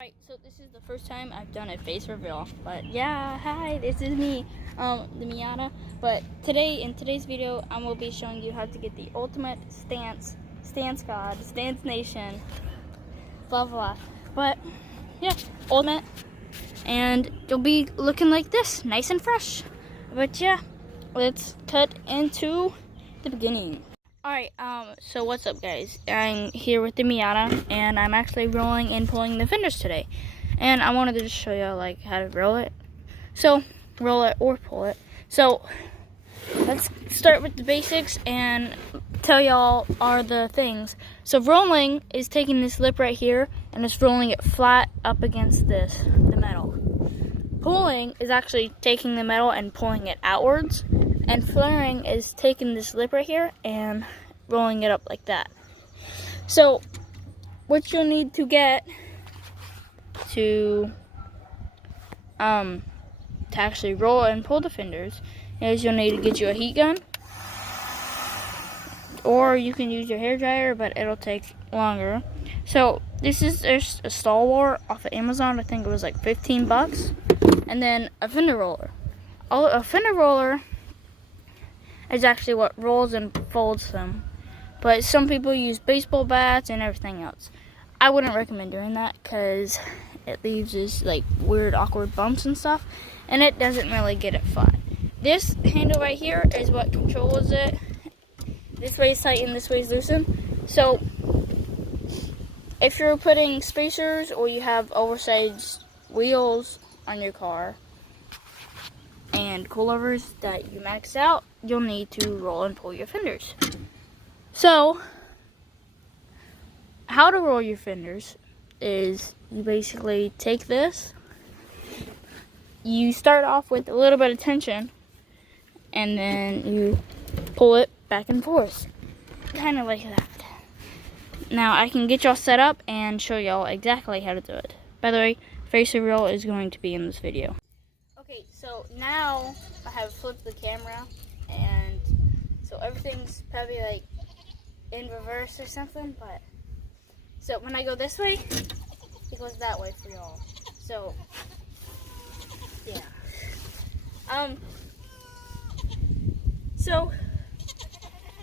Alright, so this is the first time I've done a face reveal, but yeah, hi, this is me, the Miata. But in today's video, I will be showing you how to get the ultimate stance god, stance nation, blah blah. But yeah, ultimate, and you'll be looking like this, nice and fresh. But yeah, let's cut into the beginning. Alright, so what's up guys? I'm here with the Miata, and I'm actually rolling and pulling the fenders today. And I wanted to just show you like how to roll it. So, roll it or pull it. So, let's start with the basics and tell y'all are the things. So rolling is taking this lip right here and just rolling it flat up against the metal. Pulling is actually taking the metal and pulling it outwards. And flaring is taking this lip right here and rolling it up like that. So, what you'll need to get to actually roll and pull the fenders is you'll need to get you a heat gun. Or you can use your hair dryer, but it'll take longer. So, there's a Stalwart off of Amazon. I think it was like 15 bucks. And then a fender roller. A fender roller is actually what rolls and folds them. But some people use baseball bats and everything else. I wouldn't recommend doing that because it leaves this like weird awkward bumps and stuff, and it doesn't really get it flat. This handle right here is what controls it. This way is tight and this way is loosened. So if you're putting spacers or you have oversized wheels on your car and coilovers that you max out, you'll need to roll and pull your fenders. So, how to roll your fenders is you basically take this, you start off with a little bit of tension, and then you pull it back and forth, kind of like that. Now, I can get y'all set up and show y'all exactly how to do it. By the way, face reveal is going to be in this video. Okay, so now I have flipped the camera, and so everything's probably like in reverse or something, but so when I go this way, it goes that way for y'all. So yeah. So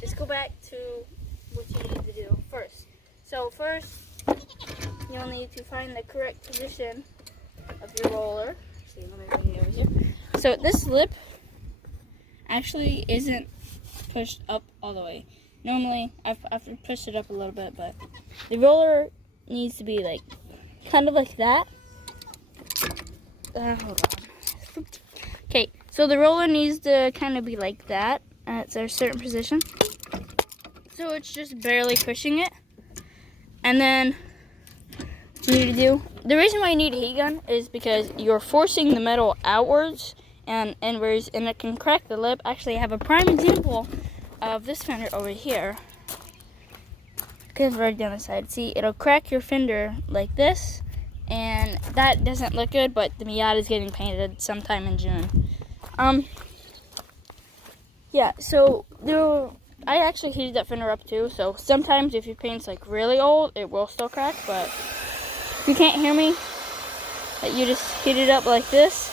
let's go back to what you need to do first. So first, you'll need to find the correct position of your roller. See, let me bring it over here. So this lip actually isn't pushed up all the way. Normally, I have to push it up a little bit, but the roller needs to be like, kind of like that. Hold on. Okay, so the roller needs to kind of be like that at a certain position. So it's just barely pushing it. And then what you need to do, the reason why you need a heat gun is because you're forcing the metal outwards and inwards, and it can crack the lip. Actually, I have a prime example of this fender over here. Because right down the side, see, it'll crack your fender like this, and that doesn't look good. But the Miata is getting painted sometime in June. Yeah, so I actually heated that fender up too. So sometimes if your paint's like really old, it will still crack. But if you can't hear me, you just heat it up like this,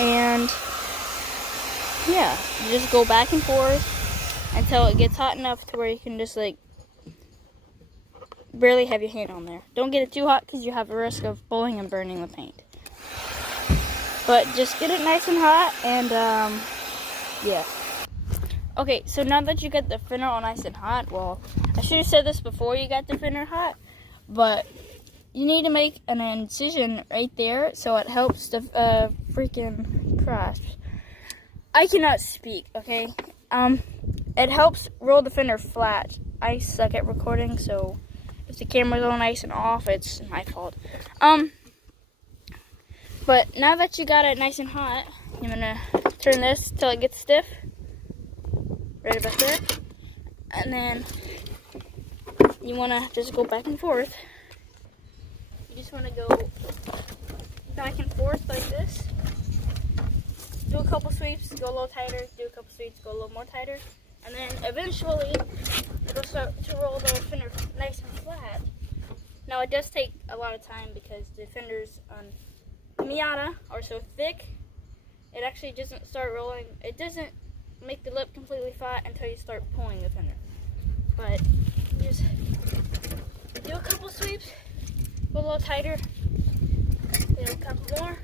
and yeah, you just go back and forth until it gets hot enough to where you can just like barely have your hand on there. Don't get it too hot because you have a risk of blowing and burning the paint. But just get it nice and hot, and yeah. Okay, so now that you got the fender all nice and hot, well, I should have said this before you got the fender hot, but you need to make an incision right there so it helps the freaking crash. I cannot speak, okay? It helps roll the fender flat. I suck at recording, so if the camera's all nice and off, it's my fault. But now that you got it nice and hot, I'm gonna turn this till it gets stiff. Right about there. And then you wanna just go back and forth. You just wanna go back and forth like this. Do a couple sweeps, go a little tighter, do a couple sweeps, go a little more tighter, and then eventually it'll start to roll the fender nice and flat. Now it does take a lot of time because the fenders on the Miata are so thick. It actually doesn't start rolling. It doesn't make the lip completely flat until you start pulling the fender. But just do a couple sweeps, go a little tighter, do a couple more.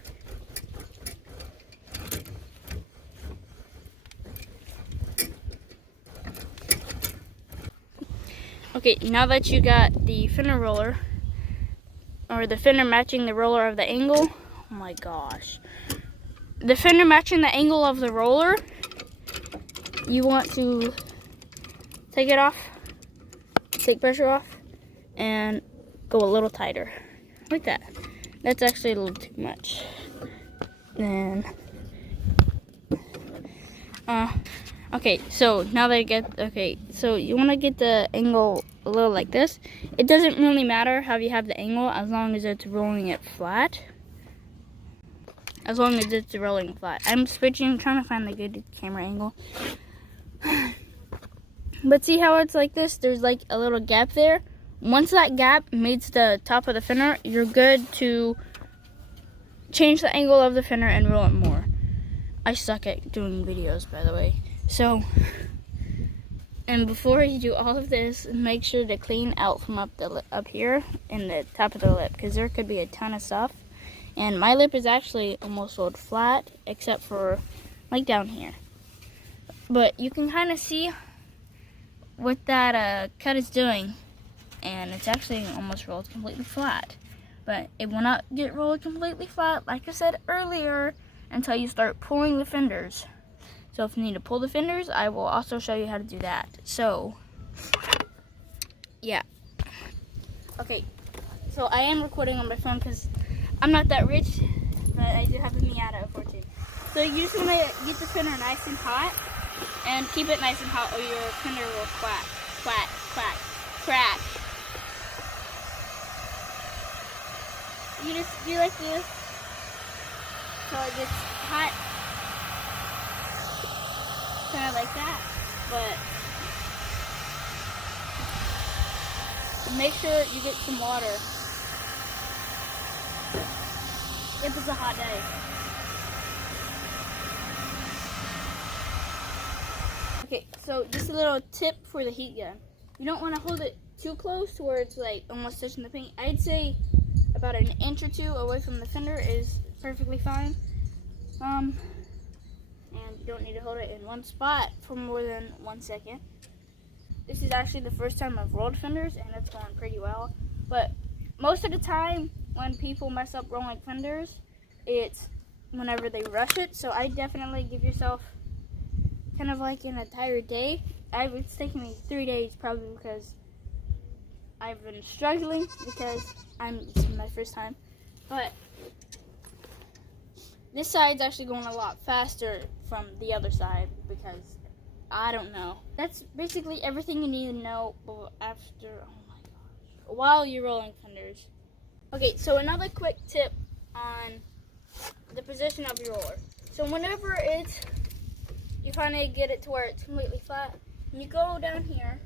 Okay, now that you got the fender roller, or the fender matching the roller of the angle, oh my gosh. The fender matching the angle of the roller, you want to take it off, take pressure off, and go a little tighter, like that. That's actually a little too much. Then, okay, so now that I get, okay, so you want to get the angle a little like this. It doesn't really matter how you have the angle as long as it's rolling it flat. As long as it's rolling flat. I'm switching, trying to find the good camera angle. But see how it's like this? There's like a little gap there. Once that gap meets the top of the fender, you're good to change the angle of the fender and roll it more. I suck at doing videos, by the way. So, and before you do all of this, make sure to clean out from up here in the top of the lip, because there could be a ton of stuff. And my lip is actually almost rolled flat, except for like down here. But you can kind of see what that cut is doing. And it's actually almost rolled completely flat. But it will not get rolled completely flat, like I said earlier, until you start pulling the fenders. So if you need to pull the fenders, I will also show you how to do that. So, yeah. Okay, so I am recording on my phone because I'm not that rich, but I do have a Miata, unfortunately. So you just want to get the fender nice and hot, and keep it nice and hot or your fender will crack. You just do like this until it gets hot, kind of like that. But make sure you get some water if it's a hot day. Okay, so just a little tip for the heat gun. You don't want to hold it too close to where it's like almost touching the paint. I'd say about an inch or two away from the fender is perfectly fine. And you don't need to hold it in one spot for more than 1 second. This is actually the first time I've rolled fenders, and it's going pretty well. But most of the time when people mess up rolling fenders, it's whenever they rush it. So I definitely give yourself kind of like an entire day. It's taken me 3 days probably because I've been struggling because it's my first time. But this side's actually going a lot faster from the other side because I don't know. That's basically everything you need to know after, oh my gosh, while you're rolling fenders. Okay, so another quick tip on the position of your roller. So whenever you finally get it to where it's completely flat, and you go down here,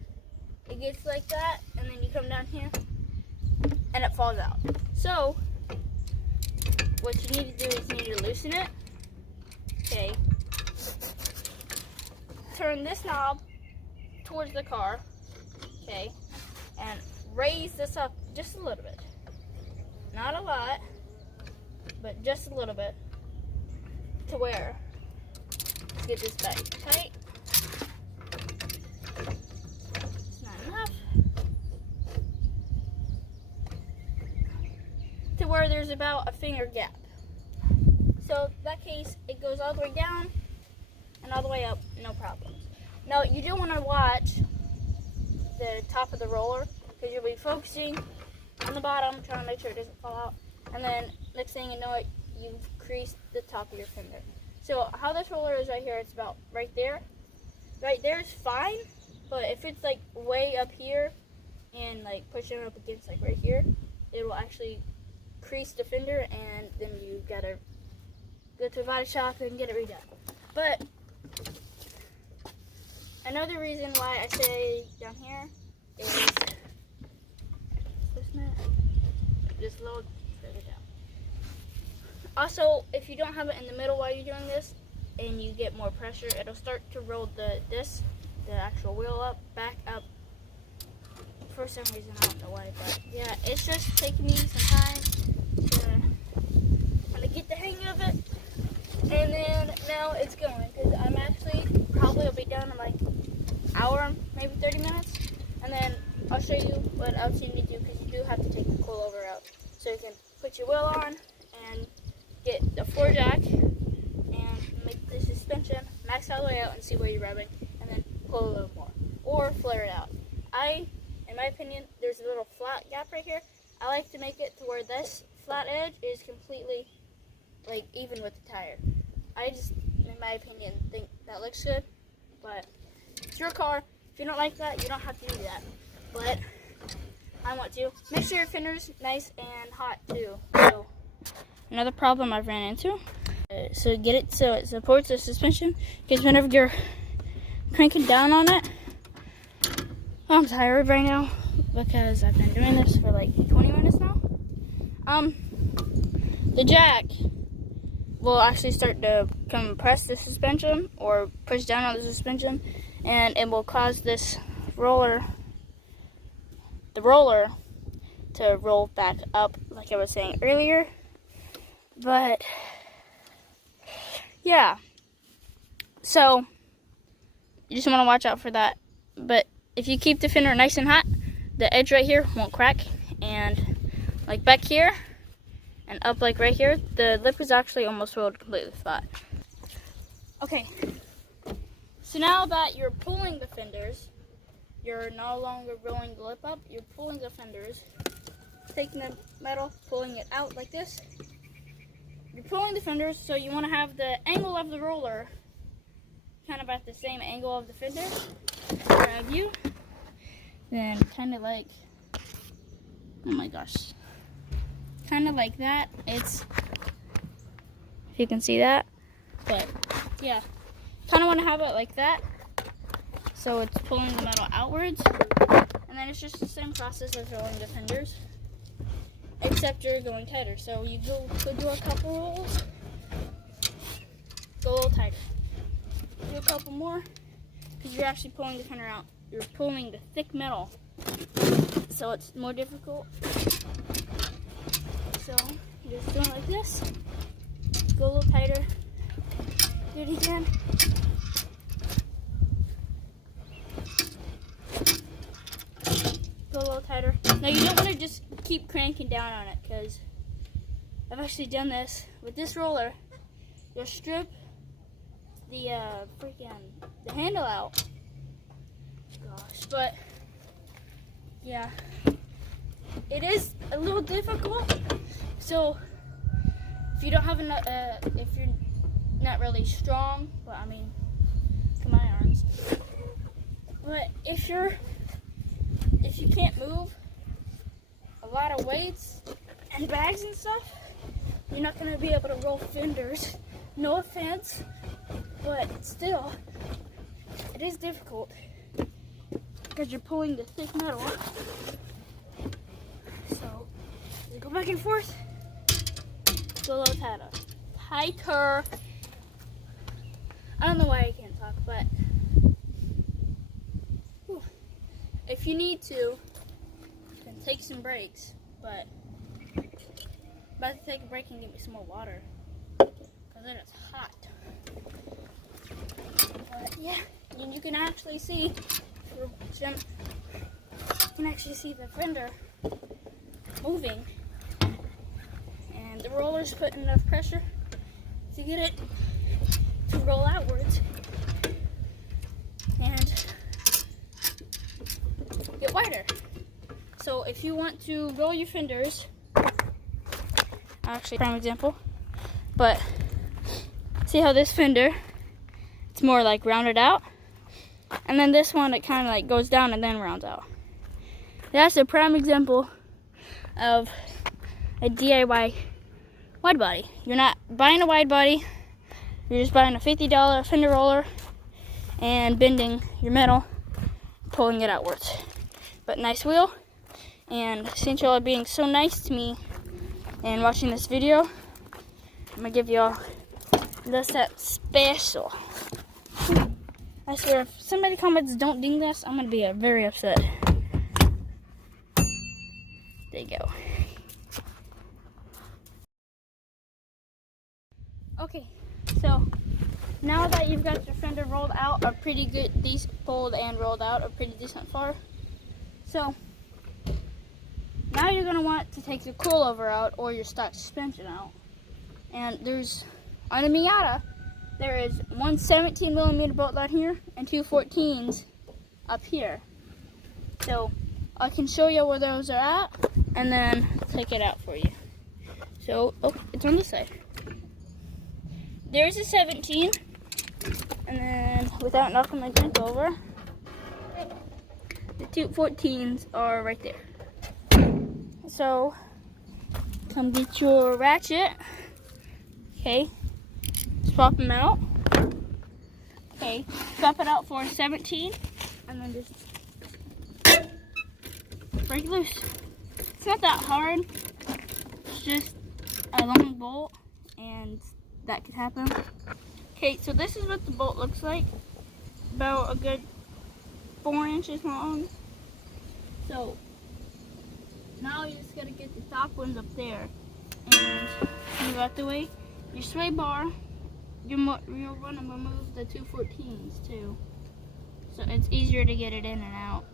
it gets like that, and then you come down here, and it falls out. So, what you need to do is you need to loosen it. Okay. Turn this knob towards the car. Okay. And raise this up just a little bit. Not a lot, but just a little bit. To where? Let's get this back tight. To where there's about a finger gap. So in that case, it goes all the way down and all the way up, no problems. Now you do want to watch the top of the roller because you'll be focusing on the bottom, trying to make sure it doesn't fall out. And then next thing you know it, you've creased the top of your fender. So how this roller is right here, it's about right there. Right there is fine, but if it's like way up here and like pushing it up against like right here, it will actually crease the fender, and then you gotta go to a body shop and get it redone. But another reason why I say down here is this little further down. Also, if you don't have it in the middle while you're doing this, and you get more pressure, it'll start to roll the actual wheel back up. For some reason, I don't know why, but yeah, it's just taking me some time to get the hang of it. And then now it's going, because I'm actually probably will be done in like an hour, maybe 30 minutes. And then I'll show you what else you need to do, because you do have to take the coilover out. So you can put your wheel on and get the floor jack and make the suspension max all the way out and see where you're rubbing, and then pull a little more or flare it out. In my opinion, there's a little flat gap right here. I like to make it to where this flat edge is completely like even with the tire. I just, in my opinion, think that looks good, but it's your car. If you don't like that, you don't have to do that. But I want to. Make sure your fender's nice and hot too. So another problem I've ran into. So get it so it supports the suspension, because whenever you're cranking down on it, I'm tired right now because I've been doing this for like 20 minutes now. The jack will actually start to compress the suspension or push down on the suspension, and it will cause this roller to roll back up, like I was saying earlier. But yeah, so you just want to watch out for that. But if you keep the fender nice and hot, the edge right here won't crack, and like back here and up like right here, the lip is actually almost rolled completely flat. Okay, so now that you're pulling the fenders, you're no longer rolling the lip up, you're pulling the fenders, taking the metal, pulling it out like this. You're pulling the fenders, so you want to have the angle of the roller kind of at the same angle of the fender. Grab you, then kind of like, oh my gosh, kind of like that. It's, if you can see that, but yeah, kind of want to have it like that, so it's pulling the metal outwards, and then it's just the same process as rolling the fenders, except you're going tighter. So you go do a couple rolls, go a little tighter, do a couple more, because you're actually pulling the fender out. You're pulling the thick metal, so it's more difficult. So you're just doing it like this, go a little tighter, do it again. Go a little tighter. Now you don't want to just keep cranking down on it, because I've actually done this with this roller. You'll strip the the handle out. Gosh, but yeah, it is a little difficult. So if you don't have enough, if you're not really strong, well, I mean, look at my arms. But if you can't move a lot of weights and bags and stuff, you're not going to be able to roll fenders. No offense, but still, it is difficult because you're pulling the thick metal. So you go back and forth, go a little tighter. I don't know why I can't talk, but if you need to, then take some breaks. But I'm about to take a break and get me some more water, because it is hot. But yeah, and you can actually see, the fender moving, and the roller's putting enough pressure to get it to roll outwards and get wider. So if you want to roll your fenders, actually prime example, but see how this fender, it's more like rounded out, and then this one, it kind of like goes down and then rounds out. That's a prime example of a DIY wide body. You're not buying a wide body, you're just buying a $50 fender roller and bending your metal, pulling it outwards. But nice wheel, and since y'all are being so nice to me and watching this video. I'm gonna give y'all the set special. I swear, if somebody comments don't ding this, I'm gonna be very upset. There you go. Okay, so now that you've got your fender rolled out, a pretty good, pulled and rolled out, a pretty decent far. So now you're gonna want to take your coilover out or your stock suspension out. And there's, on a Miata, there is one 17mm bolt down here and two 14s up here. So I can show you where those are at and then take it out for you. So, oh, it's on this side. There's a 17, and then without knocking my drink over, the two 14s are right there. So, come get your ratchet. Okay, swap them out. Okay, swap it out for 17, and then just break it loose. It's not that hard. It's just a long bolt, and that could happen. Okay, so this is what the bolt looks like. About a good 4 inches long. So now you just gotta get the top ones up there and move out the way. Your sway bar, you're gonna remove the two 14s too, so it's easier to get it in and out.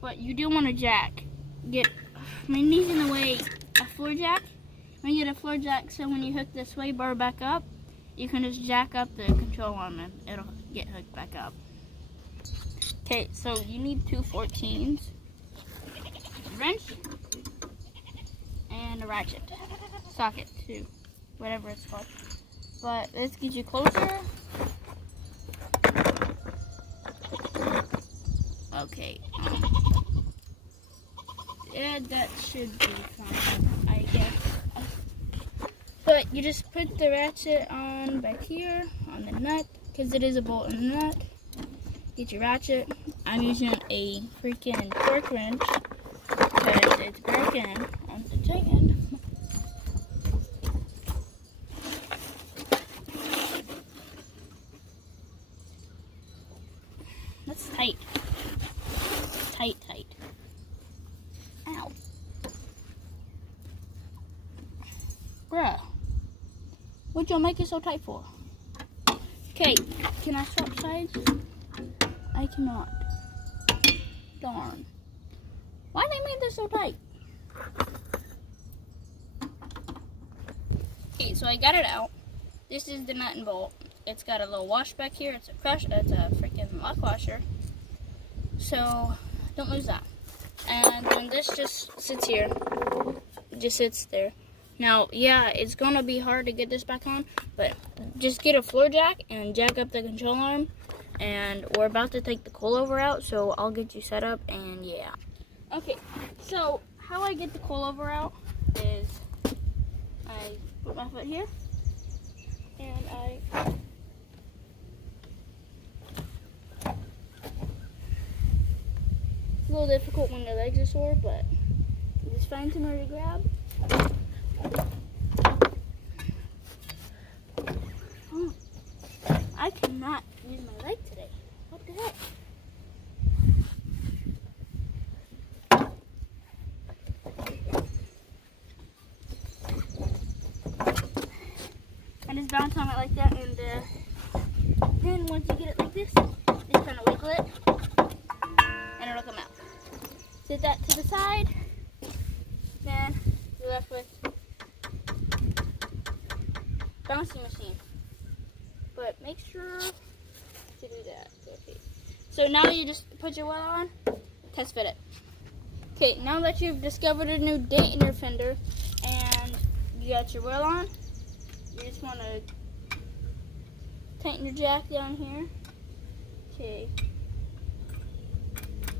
But you do want to jack. Get my knees in the way. A floor jack. When you get a floor jack, so when you hook the sway bar back up, you can just jack up the control arm and it'll get hooked back up. Okay, so you need two 14s, a wrench, and a ratchet. Socket too, whatever it's called. But let's get you closer. Okay. Yeah, that should be fine, I guess. But you just put the ratchet on back here on the nut, because it is a bolt in the nut. Get your ratchet. I'm using a freaking torque wrench because it's broken on the tight end. That's tight. Tight, tight. Ow. Bruh. What'd y'all make it so tight for? Okay, can I swap sides? I cannot. Darn. Why they made this so tight? Okay, so I got it out. This is the nut and bolt. It's got a little wash back here. It's a freaking lock washer. So don't lose that. And then this just sits here. It just sits there. Now, yeah, it's gonna be hard to get this back on, but just get a floor jack and jack up the control arm. And we're about to take the coilover out, so I'll get you set up, and yeah. Okay, so how I get the coilover out is I put my foot here, and it's a little difficult when your legs are sore, but just find somewhere to grab. Oh, I cannot use my leg today. What the heck? I just bounce on it like that, and then once you get it like this, just kind of wiggle it, and it'll come out. Set that to the side, then you're left with bouncing machine. But make sure to do that. Okay. So now you just put your oil on, test fit it. Okay, now that you've discovered a new date in your fender and you got your oil on, you just want to tighten your jack down here. Okay.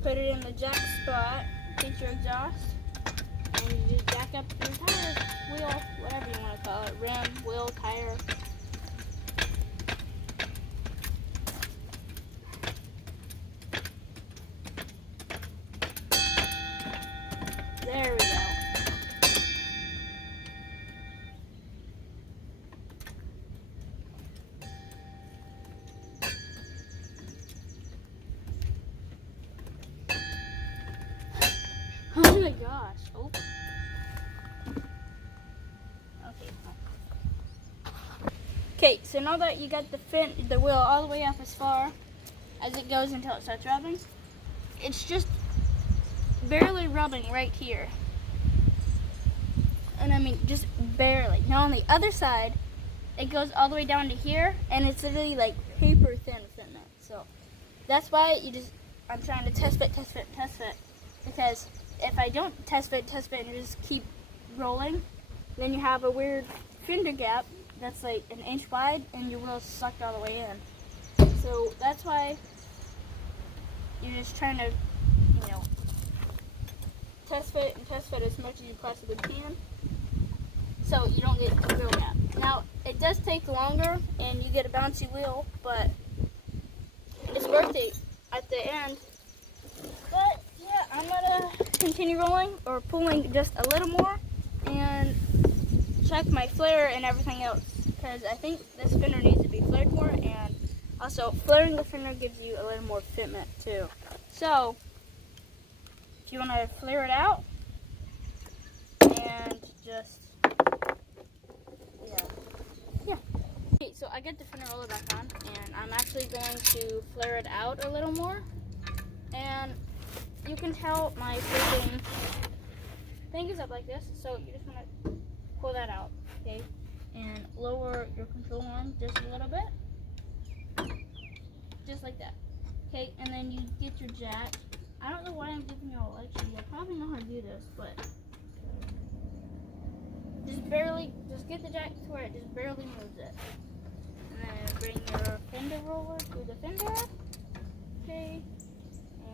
Put it in the jack spot, get your exhaust, and you just jack up your tire, wheel, whatever you want to call it, rim, wheel, tire. There we go. gosh. Oh. Okay, so now that you got the wheel all the way up as far as it goes until it starts rubbing, it's just barely rubbing right here. And I mean, just barely. Now on the other side, it goes all the way down to here, and it's literally like paper thin fitment. So that's why I'm trying to test fit, because if I don't test fit, and you just keep rolling, then you have a weird fender gap that's like an inch wide, and your wheel's sucked all the way in. So that's why you're just trying to, test fit as much as you possibly can, so you don't get a wheel gap. Now, it does take longer, and you get a bouncy wheel, but it's worth it at the end. But yeah, I'm gonna continue rolling or pulling just a little more and check my flare and everything else, because I think this fender needs to be flared more, and also flaring the fender gives you a little more fitment too. So if you want to flare it out and just yeah. Okay, so I got the fender roller back on, and I'm actually going to flare it out a little more, and you can tell my freaking thing is up like this, so you just want to pull that out, okay, and lower your control arm just a little bit, just like that, okay, and then you get your jack. I don't know why I'm giving you all lecture. I probably know how to do this, but just get the jack to where it just barely moves it, and then bring your fender roller to the fender, okay,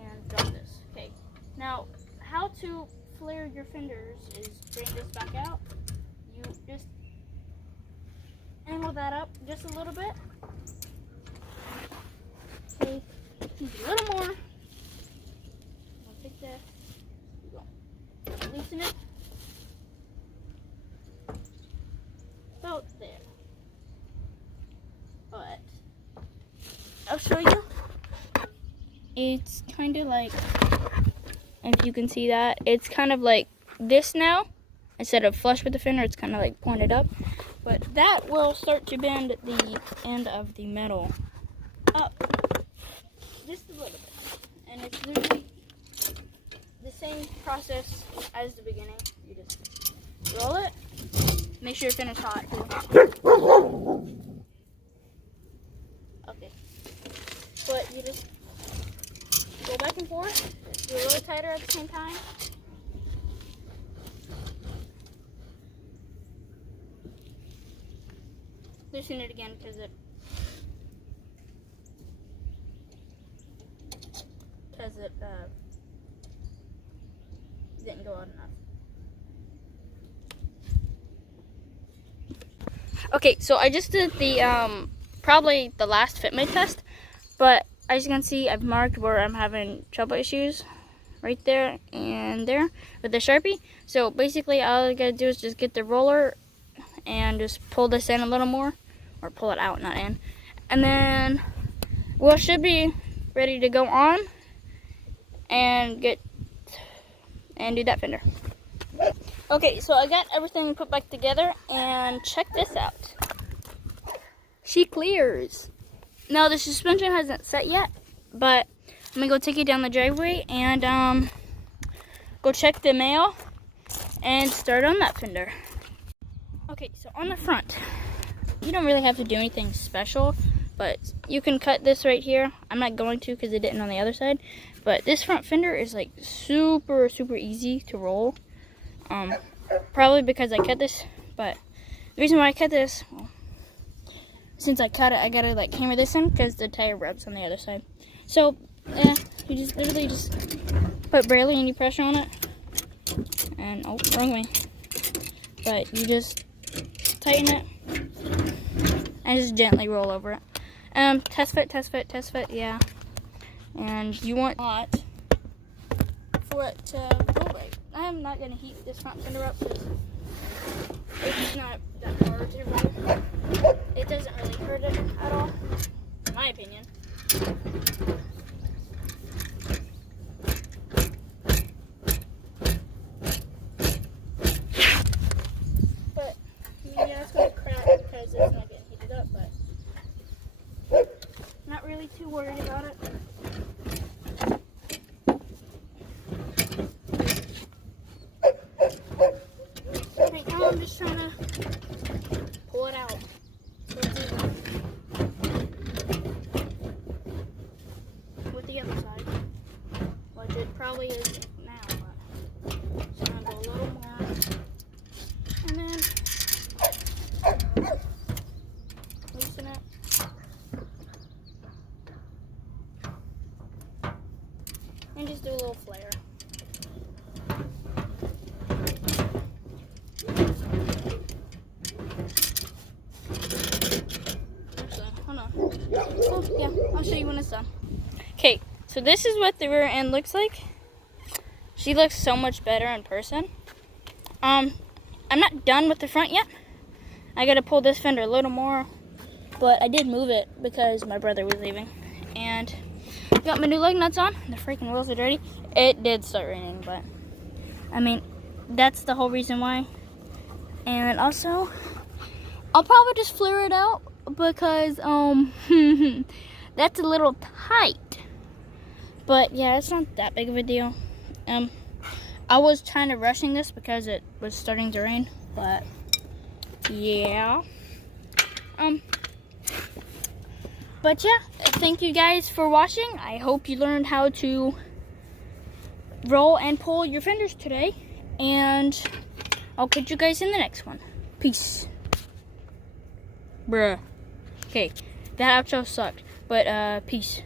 and drop this, okay. Now, how to flare your fenders is bring this back out. You just angle that up just a little bit. Okay, a little more. I'll take this. Loosen it. About there. But I'll show you. It's kind of like, if you can see that, it's kind of like this now. Instead of flush with the fender, it's kind of like pointed up. But that will start to bend the end of the metal up just a little bit. And it's literally the same process as the beginning. You just roll it. Make sure your fender's hot too. Okay. But you just go back and forth. Do a little tighter at the same time. Loosen it again because it didn't go out enough. Okay, so I just did the probably the last fitment test, but as you can see, I've marked where I'm having trouble issues, right there and there with the Sharpie. So basically, all I gotta do is just get the roller and just pull this in a little more, or pull it out, not in, and then we should be ready to go on and do that fender. Okay, so I got everything put back together, and check this out. She clears. Now the suspension hasn't set yet, but I'm gonna go take it down the driveway and go check the mail and start on that fender. Okay, so on the front, you don't really have to do anything special, but you can cut this right here. I'm not going to because it didn't on the other side, but this front fender is like super easy to roll. Probably because I cut this, but the reason why I cut this, well, since I cut it, I gotta like hammer this in because the tire rubs on the other side. So you just literally just put barely any pressure on it, and oh, wrong way. But you just tighten it and just gently roll over it. Test fit, yeah. And you want hot for it to roll right. I'm not gonna heat this front fender up because it's not that hard to roll. It doesn't really hurt it at all, in my opinion. I'll show you when it's done. Okay, so this is what the rear end looks like. She looks so much better in person. I'm not done with the front yet. I gotta pull this fender a little more, but I did move it because my brother was leaving. And got my new lug nuts on. The freaking wheels are dirty. It did start raining, but I mean, that's the whole reason why. And also, I'll probably just flare it out because that's a little tight. But yeah, it's not that big of a deal. I was kind of rushing this because it was starting to rain, but yeah. But yeah, thank you guys for watching. I hope you learned how to roll and pull your fenders today, and I'll catch you guys in the next one. Peace. Bruh. Okay, that outro sucked, but peace.